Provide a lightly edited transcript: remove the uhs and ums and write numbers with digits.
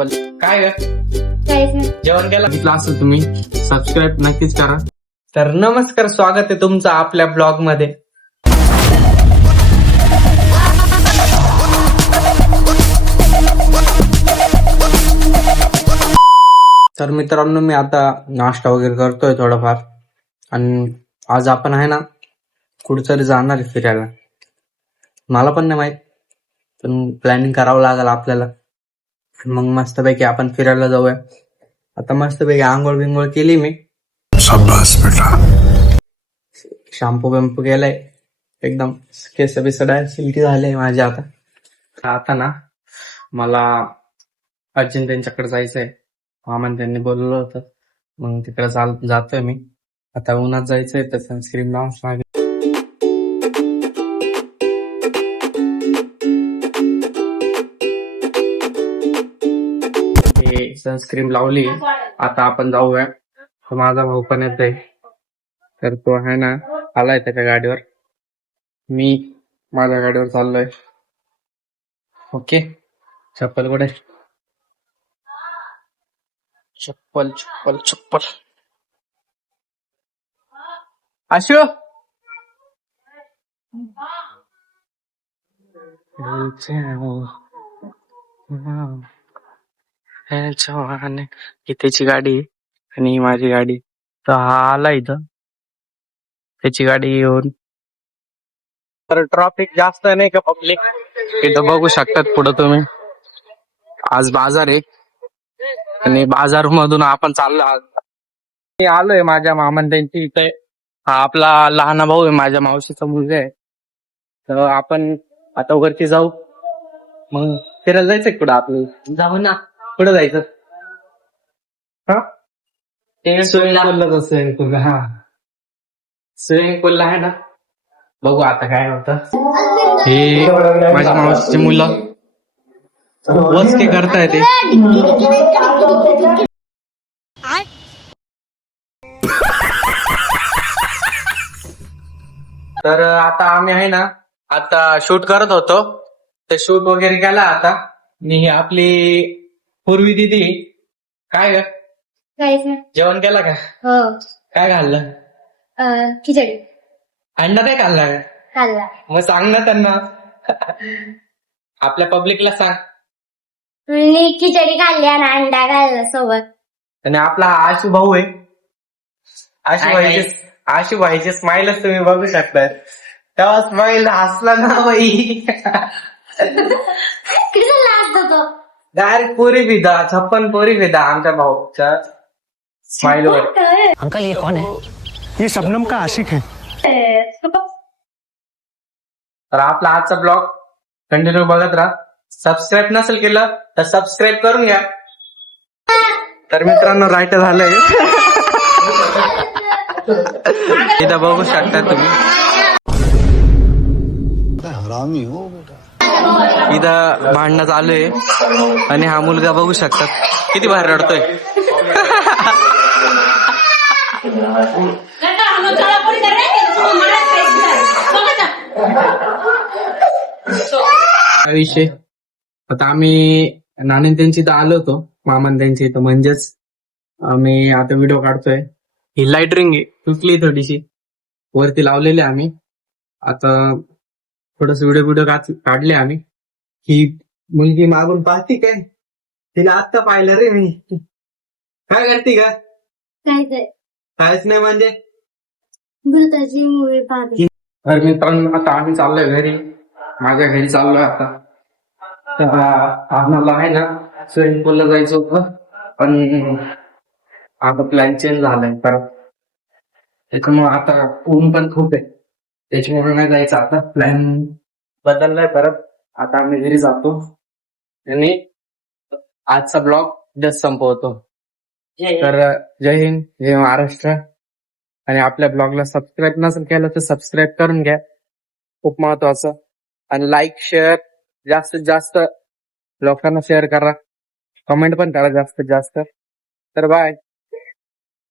चप्पल काय ग काहीच नाही. जेवण केलं बघितलं असेल तुम्ही, सबस्क्राईब नक्कीच करा. तर नमस्कार, स्वागत आहे तुमचं आपल्या ब्लॉग मध्ये. तर मित्रांनो, मी आता नाश्ता वगैरे करतोय थोडाफार, आणि आज आपण आहे ना कुठेतरी जाणार आहे फिरायला. मला पण नाही माहित, पण प्लॅनिंग करावं लागेल आपल्याला. मग मस्तपैकी आपण फिरायला जाऊया. आता मस्तपैकी आंघोळ बिंघोळ केली मी, शाबाश बेटा. शॅम्पू बिम्पू केलाय, एकदम केस बिसडाय सिल्की झाले माझे. आता ना मला अर्जुन त्यांच्याकडे जायचंय. मामान त्यांनी बोलवलं होतं, मग तिकडे जातोय मी. आता उन्हात जायचंय तर सनस्क्रीन लावून लागेल. सनस्क्रीन लावली, आता आपण जाऊया. माझा भाऊ पण येतोय, तर तो आहे ना आलाय त्याच्या गाडीवर, मी माझ्या गाडीवर चाललोय. ओके, चप्पल कुठे? चप्पल चप्पल चप्पल अशो ही त्याची गाडी आणि ही माझी गाडी. तर हा आला इथं, त्याची गाडी येऊन. तर ट्रॉफिक जास्त नाही का पब्लिक? इथं बघू शकतात पुढं तुम्ही. आज बाजार आहे आणि बाजार मधून आपण चाललो. मी आलोय माझ्या मामान त्यांची इथे. हा आपला लहान भाऊ आहे, माझ्या मावशीचा मुलगा आहे. तर आपण आता वरती जाऊ, मग फिरायला जायचंय कुठं आपल्याला? जाऊ ना. कुठं जायचं? हा स्विमिंग पूलला. हा स्विमिंग पूलला आहे ना, बघू आता काय होतं. हे माझ्या मावशीची मुलं वस्ती करताय ते. तर आता आम्ही आहे ना, आता शूट करत होतो, ते शूट वगैरे केला आता. आणि ही आपली पूर्वी दिदी. काय ग काहीच नाही. जेवण केलं का? हो. काय खाल्लं? खिचडी अंडा नाही खाल्ला का? खाल्ला. मग सांग ना त्यांना, आपल्या पब्लिकला सांग. मी खिचडी खाल्ली आणि अंडा खाल्ला सोबत. आणि आपला आशू भाऊ आहे. आशू भाईचे स्माइलच तुम्ही बघू शकता. तेव्हा स्माइल हसला ना बाई. किती लाज होतो. डायरेक्ट पोरी फिदा, 56 पोरी फिदा आमच्या भाऊच्या स्माइल वर. अंकल ये कौन है? ये शबनम का आशिक है. तर आपला आजचा ब्लॉग कंटिन्यू बघत राहा. सबस्क्राईब नसेल केलं तर सबस्क्राईब करून घ्या. तर मित्रांनो, राईट झालंय. इथं बघू शकता तुम्ही, हरामी हो बेटा. इथं भांडणं चालू आहे. आणि हा मुलगा बघू शकतात किती बाहेर रडतोय. विषय आता आम्ही नानी त्यांची इथं आलो होतो, मामान त्यांची इथं. म्हणजेच आम्ही आता व्हिडिओ काढतोय. ही लाईट रिंग तुटली थोडीशी, वरती लावलेली आम्ही. आता थोडस व्हिडिओ काढले आम्ही. ही मुलगी मागून पाहती काय, तिला आत्ता पाहिलं रे मी. काय करते का? काहीच नाही म्हणजे. भूताची मूवी पाहते. तर मित्रांनो, आता आम्ही चाललोय घरी, माझ्या घरी चाललोय आता. तर आम्हाला आहे ना स्विमिंग पूलला जायचं होतं, पण आता प्लॅन चेंज झालाय परत. त्याच्यामुळे आता ऊन पण खूप आहे, त्याच्यामुळे नाही जायचं. आता प्लॅन बदललाय परत. आता आम्ही घरी जातो आणि आजचा ब्लॉग जस्ट संपवतो. तर जय हिंद, जय महाराष्ट्र. आणि आपल्या ब्लॉगला सबस्क्राईब नसेल केलं तर सबस्क्राईब करून घ्या, खूप महत्वाचं. आणि लाईक शेअर जास्तीत जास्त लोकांना शेअर करा, कमेंट पण करा जास्तीत जास्त. तर बाय.